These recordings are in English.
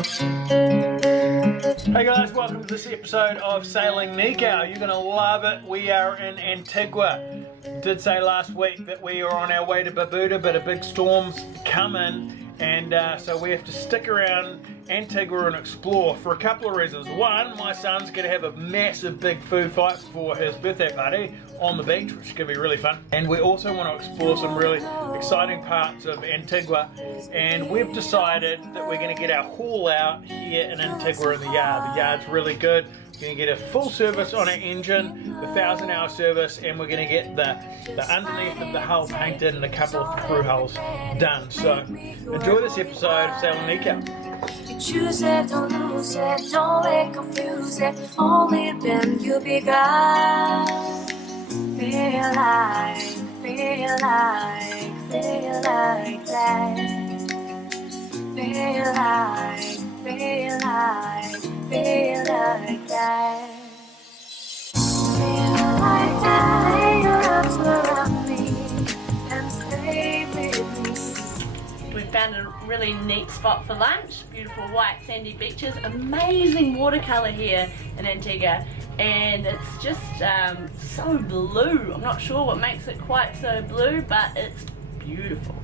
Hey guys, welcome to this episode of Sailing Nikau. You're going to love it. We are in Antigua. Did say last week that we are on our way to Barbuda, but a big storm's coming, and so we have to stick around Antigua and explore for a couple of reasons. One, my son's going to have a massive big food fight for his birthday party on the beach, which is going to be really fun. And we also want to explore some really exciting parts of Antigua, and we've decided that we're going to get our haul out here in Antigua in the yard. The yard's really good. We're going to get a full service on our engine, the 1,000-hour service, and we're going to get the underneath of the hull painted and a couple of through hulls done. So enjoy this episode of Sailing Nikau. Choose it, don't lose it, don't let confuse it. Only then you become. Feel like that. Feel like that. Feel like that. Lay your arms around me and stay with me. We found a really neat spot for lunch. Beautiful white sandy beaches, amazing watercolour here in Antigua, and it's just so blue. I'm not sure what makes it quite so blue, but it's beautiful.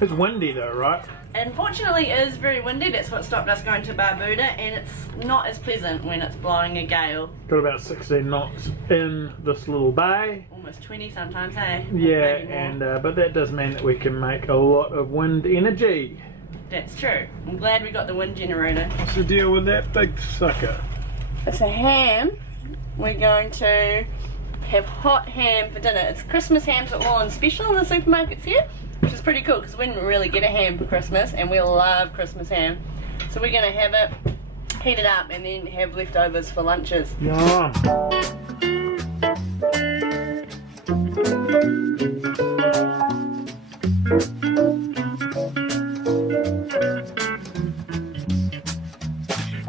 It's windy though, right? Unfortunately, it is very windy. That's what stopped us going to Barbuda, and it's not as pleasant when it's blowing a gale. Got about 16 knots in this little bay. Almost 20 sometimes, hey? Yeah, and but that does mean that we can make a lot of wind energy. That's true. I'm glad we got the wind generator. What's the deal with that big sucker? It's a ham. We're going to have hot ham for dinner. It's Christmas hams are all on special in the supermarkets here, which is pretty cool because we didn't really get a ham for Christmas, and we love Christmas ham. So we're going to have it, heat it up, and then have leftovers for lunches. Yum.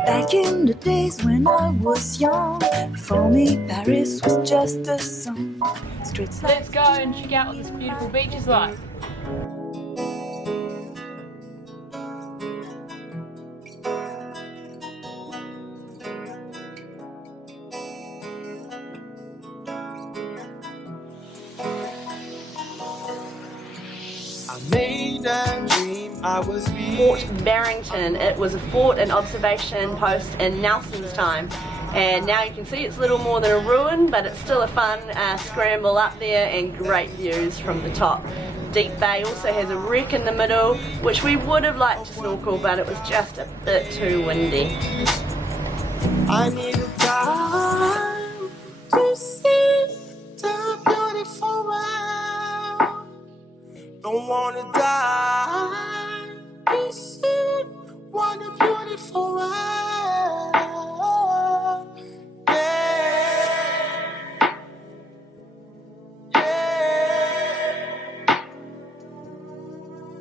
Back in the days when I was young, for me Paris was just a song. Streets like Let's go and check out what this beautiful beach is like. I made a dream I was Fort Barrington. It was a fort and observation post in Nelson's time, and now you can see it's little more than a ruin, but it's still a fun scramble up there and great views from the top. Deep Bay also has a wreck in the middle, which we would have liked to snorkel, but it was just a bit too windy. I need time to see the beautiful world. Don't wanna die to see what a beautiful world. Yeah.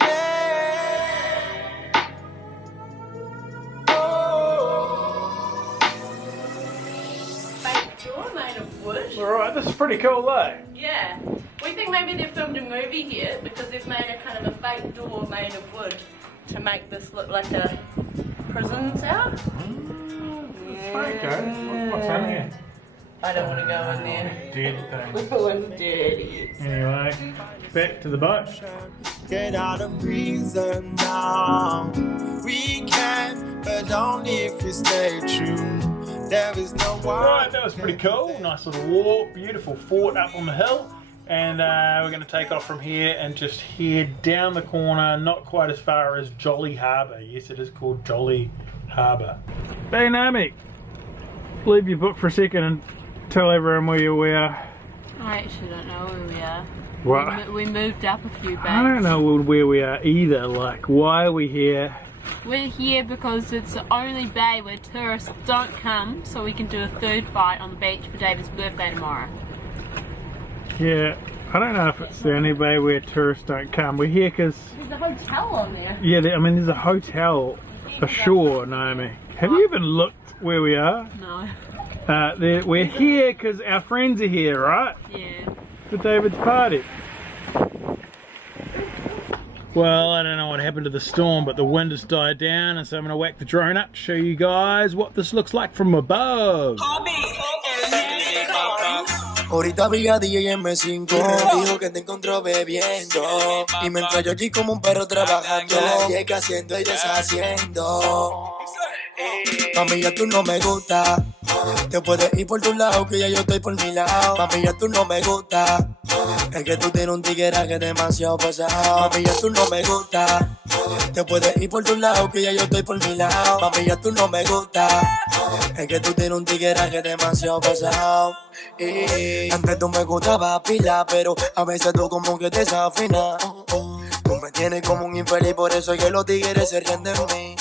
Yeah. Oh. Fake door made of wood. Alright, this is pretty cool though. Yeah. We think maybe they've filmed a movie here because they've made a kind of a fake door made of wood to make this look like a prison cell. Okay, what's in here? I don't want to go in there. Dead thing. We're going dirty. Anyway, back to the boat. Get out of reason now. We can, but only if we stay true. There is no one. Right, that was pretty cool. Nice little walk, beautiful fort up on the hill. And we're going to take off from here and just head down the corner, not quite as far as Jolly Harbour. Yes, it is called Jolly Harbour. Hey Naomi, leave your book for a second and tell everyone where you were. I actually don't know where we are. What? We moved up a few bays. I don't know where we are either. Like, why are we here? We're here because it's the only bay where tourists don't come, so we can do a third fight on the beach for David's birthday tomorrow. Yeah, I don't know if it's the only bay where tourists don't come. We're here because... There's a hotel on there. Yeah, I mean, there's a hotel for sure, Naomi. Have you even looked where we are? No. We're here because our friends are here, right? Yeah. For David's party. Well, I don't know what happened to the storm, but the wind has died down, and so I'm going to whack the drone up to show you guys what this looks like from above. Ahorita vi a DJ M5, dijo que te encontró bebiendo. Y me entró yo aquí como un perro trabajando. Y que haciendo y deshaciendo. Mami, ya tú no me gusta. Te puedes ir por tu lado, que ya yo estoy por mi lado. Mami, ya tú no me gusta. Es que tú tienes un tigueraje demasiado pesado. Mami, ya tú no me gusta. Te puedes ir por tu lado, que ya yo estoy por mi lado. Mami, ya tú no me gusta. Es que tú tienes un tigueraje demasiado pesado. Y antes tú me gustabas pila, pero a veces tú como que te desafinas. Tú me tienes como un infeliz, por eso es que los tigres se ríen de mí.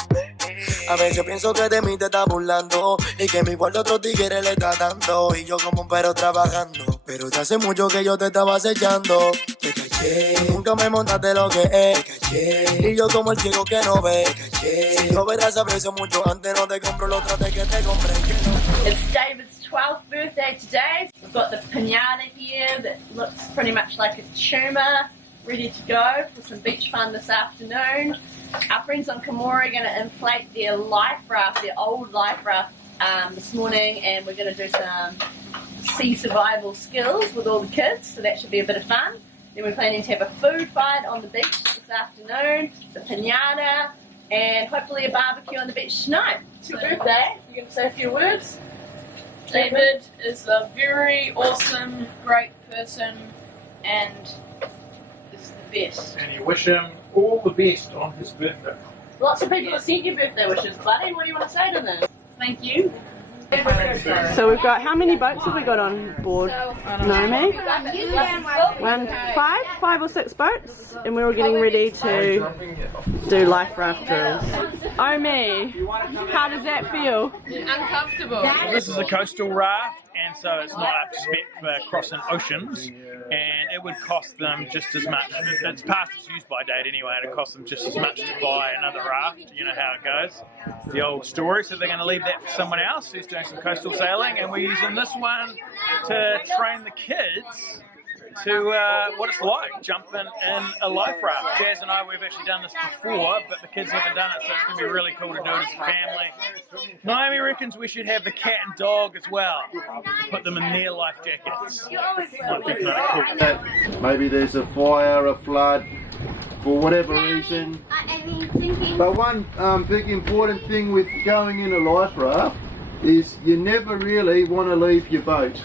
A veces pienso que de mí te estás burlando y que mi cuarto otro tigre le está dando. Y yo como un perro trabajando, pero te hace mucho que yo te estaba acechando. Te caché, nunca me montaste lo que es. Te caché, y yo como el ciego que no ve. Te caché, si no verás a veces mucho antes no te compro los trates que te compré. It's David's 12th birthday today. We've got the pinata here that looks pretty much like a tumour, ready to go for some beach fun this afternoon. Our friends on Kamora are going to inflate their life raft, their old life raft, this morning, and we're going to do some sea survival skills with all the kids, so that should be a bit of fun. Then we're planning to have a food fight on the beach this afternoon, the pinata, and hopefully a barbecue on the beach tonight. It's your birthday. You're going to say a few words? David is a very awesome, great person and is the best. And you wish him all the best on his birthday. Lots of people have sent you birthday wishes, buddy. What do you want to say to them? Thank you. So we've got, how many boats have we got on board, Naomi? Five or six boats, and we're all getting ready to do life raft drills. Omi, how does that feel? Uncomfortable. This is a coastal raft, and so it's not up to spec for crossing oceans, and it would cost them just as much. It's past its use by date anyway, and it costs them just as much to buy another raft. You know how it goes, the old story. So they're going to leave that for someone else who's doing some coastal sailing, and we're using this one to train the kids to what it's like jumping in a life raft. Jazz and I, we've actually done this before, but the kids haven't done it, so it's going to be really cool to do it as a family. Naomi reckons we should have the cat and dog as well. Put them in their life jackets. Might be kind of cool. Maybe there's a fire, a flood, for whatever reason. But one big important thing with going in a life raft is you never really want to leave your boat.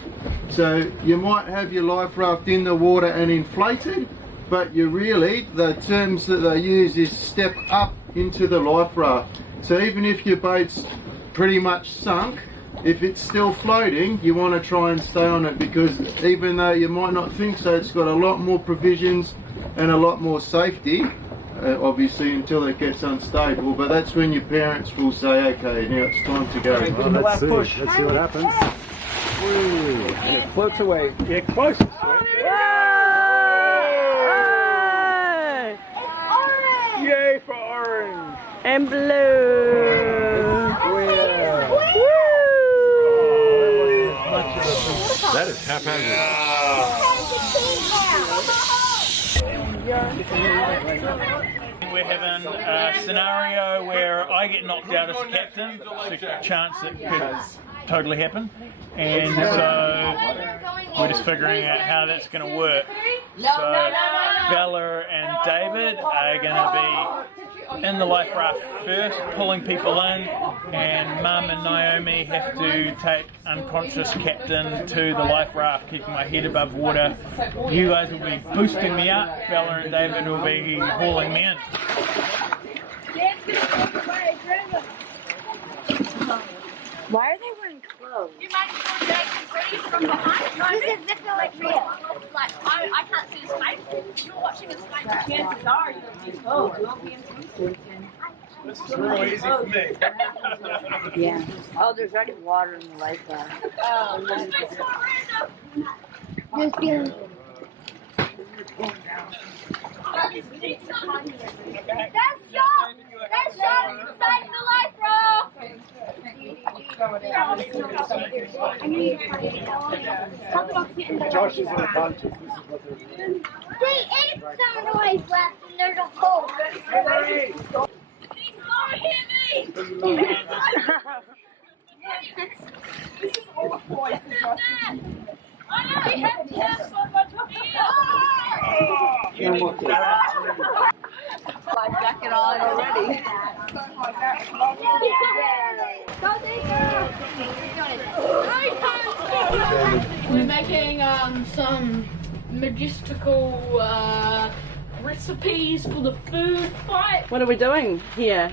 So you might have your life raft in the water and inflated, but you really, the terms that they use is step up into the life raft. So even if your boat's pretty much sunk, if it's still floating, you want to try and stay on it, because even though you might not think so, it's got a lot more provisions and a lot more safety. Obviously until it gets unstable, but that's when your parents will say, okay, now it's time to go. Well, let's see what happens. Woo. It floats away. Yeah, close. Yay for orange! And blue! That is haphazard. We're having a scenario where I get knocked out as a captain. There's a chance it could totally happen, and so we're just figuring out how that's going to work. So Bella and David are going to be in the life raft first, pulling people in, and Mum and Naomi have to take unconscious captain to the life raft, keeping my head above water. You guys will be boosting me up, Bella and David will be hauling me in. Why are they wearing clothes? You might be going to from behind. No, Does it feel like real? like, I can't see his face. You're watching his face. The chances are you won't be exposed. You won't be exposed. This is real easy for me. Yeah. Oh, there's already water in the life raft. Just feeling. That's John! That's John inside the life raft! Josh is unconscious. This is what they're doing. They ate some of the life raft. there's a hole. My jacket on already. We're making some majestical recipes for the food fight. What are we doing here?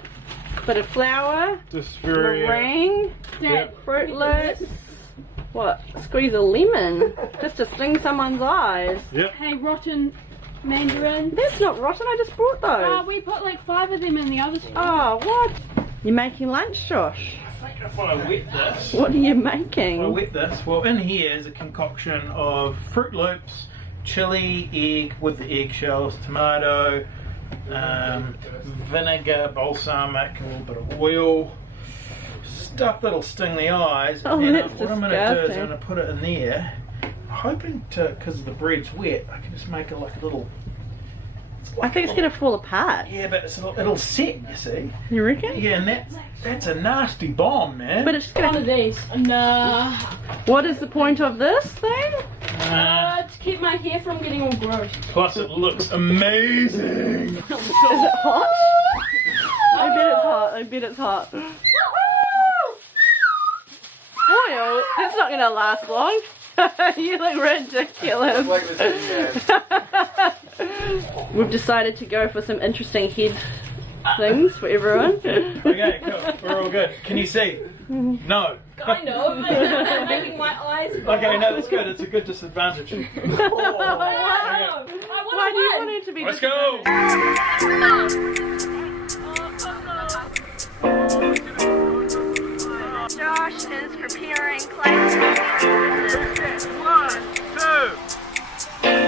Bit of flour, Just very. meringue, Fruit Loops. What? Squeeze a lemon just to sting someone's eyes. Yep. Hey, rotten mandarin. That's not rotten. I just brought those. We put like 5 of them in the other store. Oh, what? You're making lunch, Josh? I think if I wet this. What are you If I making? wet this, well, in here is a concoction of Fruit Loops, chili, egg with the eggshells, tomato, vinegar, balsamic, a little bit of oil, stuff that'll sting the eyes. Oh, and that's what I'm going to do is disgusting. I'm going to put it in there, hoping to, because the bread's wet, I can just make it like a little. I think it's going to fall apart. Yeah, but it'll set, you see. You reckon? Yeah, and that's a nasty bomb, man. But it's One going of these. Nah. What is the point of this thing? To keep my hair from getting all gross. Plus, it looks amazing. Is it hot? I bet it's hot. I bet it's hot. Oil? That's not going to last long. You look ridiculous. We've decided to go for some interesting head things for everyone. Okay, cool. We're all good. Can you see? No. Kind of. Making my eyes. Okay, no, that's good. It's a good disadvantage. Wow. Why do you want it to be Let's go. Josh is preparing plates. 1, 2.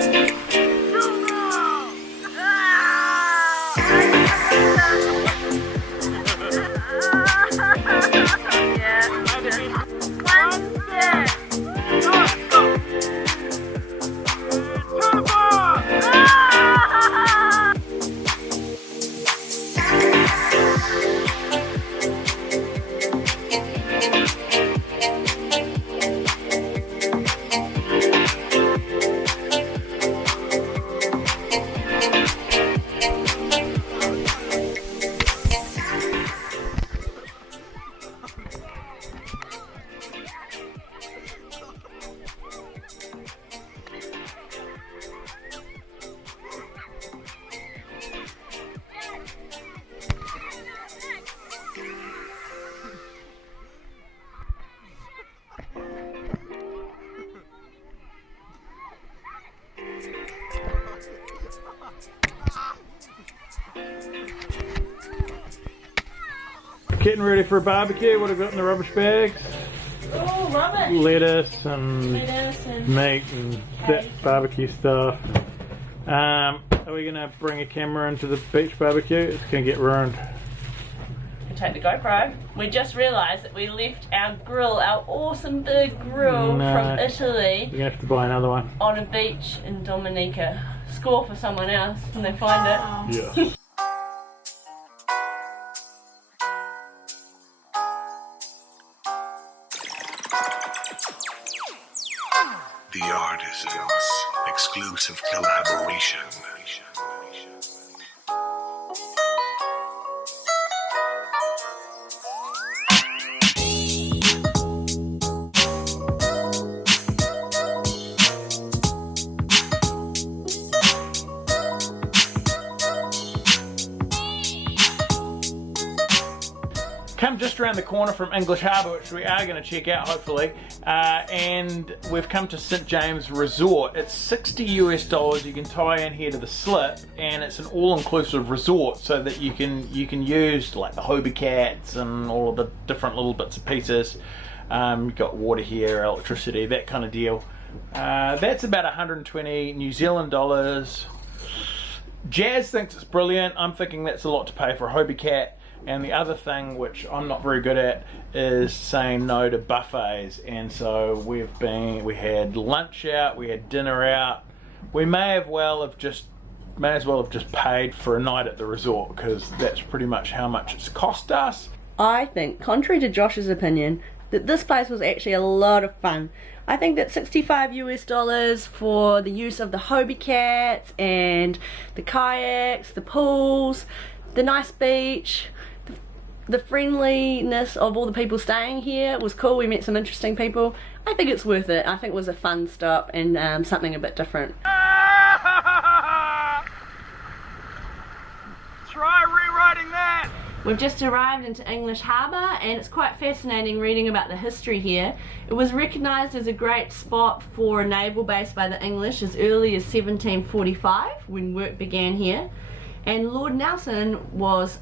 Getting ready for a barbecue. What have we got in the rubbish bags? Oh, rubbish. Lettuce and Lettuce and meat and that barbecue stuff. Are we going to bring a camera into the beach barbecue? It's going to get ruined. Take the GoPro. We just realised that we left our grill, our awesome big grill from Italy, You're going to have to buy another one. on a beach in Dominica. Score for someone else when they find it. Yeah. The Artisans exclusive collaboration. Come just around the corner from English Harbour, which we are going to check out hopefully, and we've come to St James Resort. It's $60 US. You can tie in here to the slip, and it's an all-inclusive resort, so that you can use like the Hobie cats and all of the different little bits and pieces. You've got water here, electricity, that kind of deal. That's about 120 New Zealand dollars. Jazz thinks it's brilliant. I'm thinking that's a lot to pay for a Hobie cat. And the other thing, which I'm not very good at, is saying no to buffets. And so we had lunch out, we had dinner out. We may have just may as well have just paid for a night at the resort, because that's pretty much how much it's cost us. I think, contrary to Josh's opinion, that this place was actually a lot of fun. I think that $65 US for the use of the Hobie cats and the kayaks, the pools, the nice beach, the friendliness of all the people staying here was cool. We met some interesting people. I think it's worth it. I think it was a fun stop and something a bit different. Try rewriting that! We've just arrived into English Harbour and it's quite fascinating reading about the history here. It was recognised as a great spot for a naval base by the English as early as 1745 when work began here. And Lord Nelson was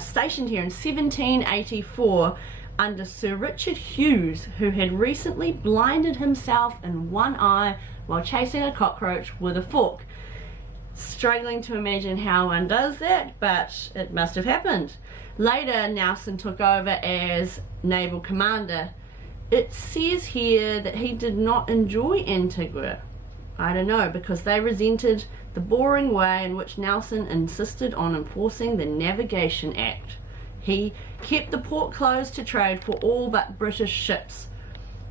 stationed here in 1784 under Sir Richard Hughes, who had recently blinded himself in one eye while chasing a cockroach with a fork. Struggling to imagine how one does that, but it must have happened. Later, Nelson took over as naval commander. It says here that he did not enjoy Antigua. I don't know, because they resented the boring way in which Nelson insisted on enforcing the Navigation Act. He kept the port closed to trade for all but British ships.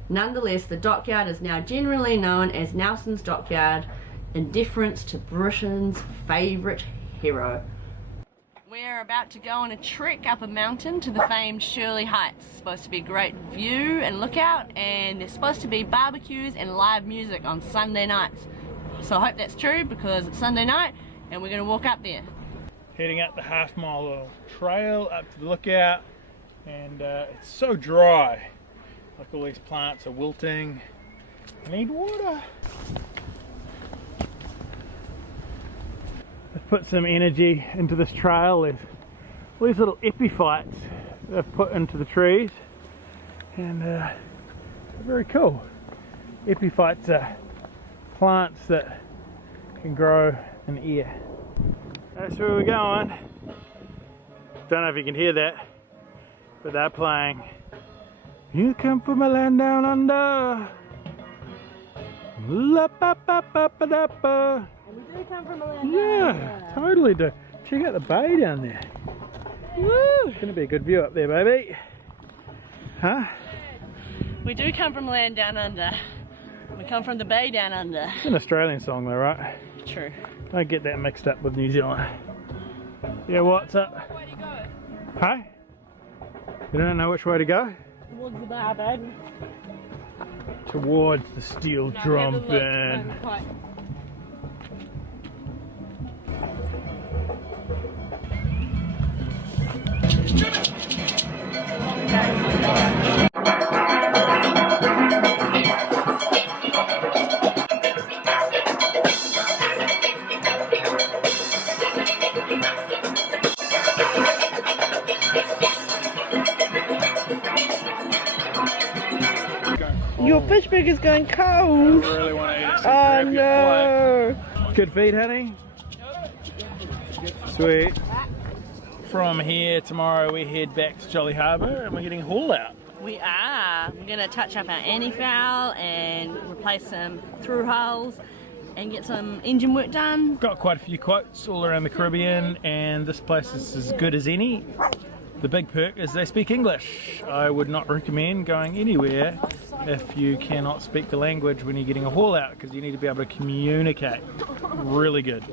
Nonetheless, the dockyard is now generally known as Nelson's Dockyard, in deference to Britain's favourite hero. We're about to go on a trek up a mountain to the famed Shirley Heights. It's supposed to be a great view and lookout, and there's supposed to be barbecues and live music on Sunday nights. So I hope that's true, because it's Sunday night and we're going to walk up there. Heading up the half-mile little trail up to the lookout, and it's so dry. Like all these plants are wilting. I need water. I've put some energy into this trail. There's all these little epiphytes that I've put into the trees, and they're very cool. Epiphytes are plants that can grow in air. That's where we're going. Don't know if you can hear that, but they're playing "You Come From a Land Down Under." La ba ba ba ba da ba. We do come from a land. Yeah, totally do. Check out the bay down there. Woo! It's gonna be a good view up there, baby. Huh? We do come from land down under. We come from the bay down under. It's an Australian song though, right? True. Don't get that mixed up with New Zealand. Yeah, what's up? Which way to go? Huh? You don't know which way to go? Towards the bar, babe. Towards the steel drum Have a look. bin. Quite. Your fish burger's going cold. I really want to eat it. So Oh grab your plate. no. Good feed, honey? Sweet. From here tomorrow we head back to Jolly Harbour and we're getting haul out. We are. We're going to touch up our anti-foul and replace some through hulls and get some engine work done. Got quite a few quotes all around the Caribbean, and this place is as good as any. The big perk is they speak English. I would not recommend going anywhere if you cannot speak the language when you're getting a haul out, because you need to be able to communicate. Really good.